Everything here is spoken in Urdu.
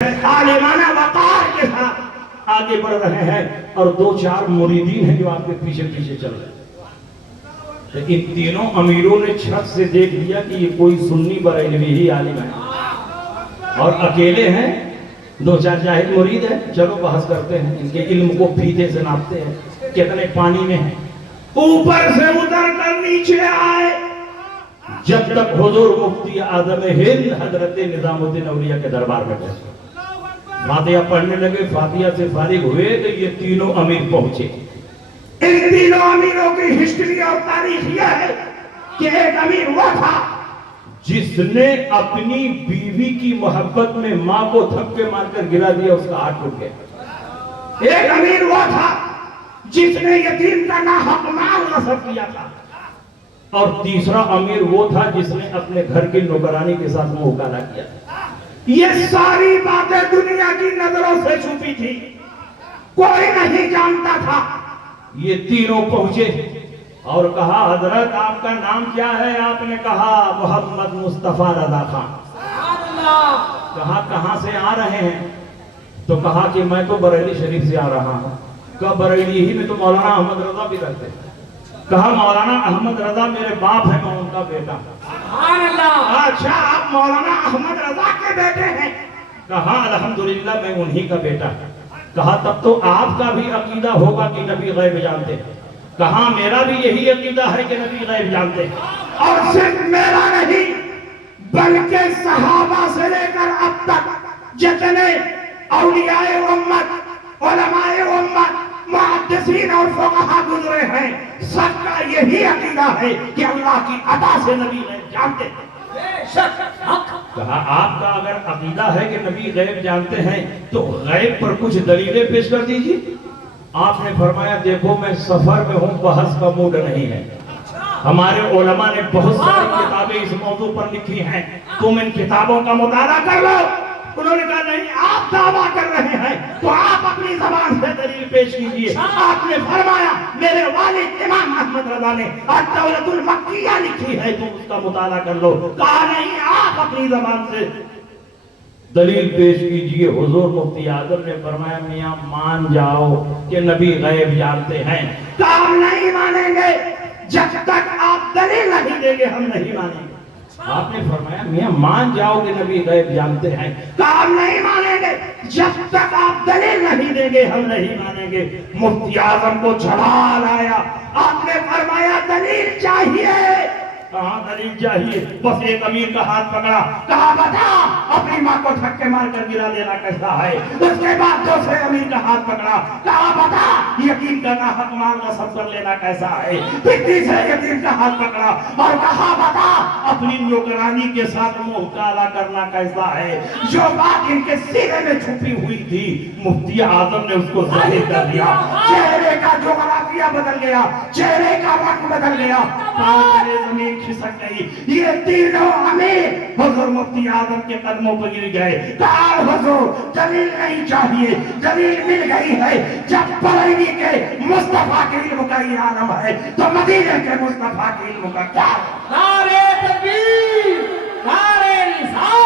عالمانہ وقار کے ساتھ آگے بڑھ رہے ہیں اور دو چار مریدین ہیں جو آپ کے پیچھے پیچھے چل رہے ہیں. ان تینوں امیروں نے چھت سے دیکھ لیا کہ یہ کوئی سنی بریلوی ہی عالم ہے اور اکیلے ہیں, دو چار جاہل مرید ہیں, چلو بحث کرتے ہیں, ان کے علم کو پھیتے سے ناپتے ہیں کتنے پانی میں ہیں. اوپر سے اتر کر نیچے آئے جب تک حضور مفتی اعظم ہند حضرت نظام الدین اولیاء کے دربار میں پہنچے. فاتحہ پڑھنے لگے, فاتحہ سے فارغ ہوئے تو یہ تینوں امیر پہنچے. ان تینوں امیروں کی ہسٹری اور تاریخ یہ ہے کہ ایک امیر وہ تھا جس نے اپنی بیوی کی محبت میں ماں کو تھپے مار کر گرا دیا, اس کا ہاتھ ٹوٹ گیا. ایک امیر وہ تھا جس نے یتیم کا ناحق مال غصب کیا تھا. اور تیسرا امیر وہ تھا جس نے اپنے گھر کی نوکرانی کے ساتھ منہ کالا کیا تھا. یہ ساری باتیں دنیا کی نظروں سے چھپی تھی, کوئی نہیں جانتا تھا. یہ تینوں پہنچے اور کہا حضرت آپ کا نام کیا ہے؟ آپ نے کہا محمد مصطفیٰ رضا خان. کہا کہاں سے آ رہے ہیں؟ تو کہا کہ میں تو بریلی شریف سے آ رہا ہوں. کہا بریلی ہی میں تو مولانا احمد رضا بھی رہتے ہیں. کہا مولانا احمد رضا میرے باپ ہیں, میں ان کا بیٹا. اچھا آپ مولانا احمد رضا کے بیٹے ہیں؟ کہا الحمدللہ میں انہی کا بیٹا. کہا تب تو آپ کا بھی عقیدہ ہوگا کہ نبی غیب جانتے ہیں. کہا میرا بھی یہی عقیدہ ہے کہ نبی غیب جانتے ہیں. اور صرف میرا نہیں بلکہ صحابہ سے لے کر اب تک جتنے اولیاء امت, علماء امت, محدثین اور فقہا گزرے ہیں, سب کا یہی عقیدہ ہے کہ اللہ کی عطا سے نبی غیب جانتے ہیں. کہا آپ کا اگر عقیدہ ہے کہ نبی غیب جانتے ہیں تو غیب پر کچھ دلیلیں پیش کر دیجیے. آپ نے فرمایا دیکھو میں سفر میں ہوں, بحث کا موڈ نہیں ہے. ہمارے علماء نے بہت ساری کتابیں اس موضوع پر لکھی ہیں, تم ان کتابوں کا مطالعہ کر لو. انہوں نے کہا نہیں آپ دعویٰ کر رہے ہیں تو آپ اپنی زبان سے دلیل پیش کیجئے. آپ نے فرمایا میرے والد امام احمد رضا نے الدولۃ المکیہ لکھی ہے, تم اس کا مطالعہ کر لو. کہا نہیں آپ اپنی زبان سے دلیل پیش کیجئے. حضور مفتی اعظم نے فرمایا میاں مان جاؤ کہ نبی غیب جانتے ہیں. کہا ہم نہیں مانیں گے جب تک آپ دلیل نہیں دیں گے, ہم نہیں مانیں گے. آپ نے فرمایا میاں مان جاؤ کہ نبی غیب جانتے ہیں. کہا ہم نہیں مانیں گے جب تک آپ دلیل نہیں دیں گے, ہم نہیں مانیں گے. مفتی اعظم کو جلال آیا. آپ نے فرمایا دلیل چاہیے. کہاں دلیل چاہیے؟ بس ایک امیر کا ہاتھ پکڑا. کہا بتا اپنی ماں کو دھکے مار کر گرا دینا کیسا ہے؟ اس کے بعد دوسرے امیر کا ہاتھ پکڑا. کہا بتا یتیم کا ناحق مال غصب کر لینا کیسا ہے؟ پھر تیسرے یتیم کا ہاتھ پکڑا اور کہا بتا اپنی نوکرانی کے ساتھ منہ کالا کرنا کیسا ہے؟ جو بات ان کے سینے میں چھپی ہوئی تھی مفتی اعظم نے اس کو ظاہر کر دیا. چہرے کا جغرافیہ بدل گیا, چہرے کا رنگ بدل گیا, زمین کھسک گئی. یہ تینوں امیر حضور مفتی اعظم کے قدموں پر گر گئے. کہا حضور دلیل نہیں چاہیے, دلیل مل گئی ہے. جب بریلی کے مصطفیٰ کے علم کا یہ عالم ہے تو مدینے کے مصطفیٰ کے علم کا کیا؟ نعرہ تکبیر, نعرہ رسالت.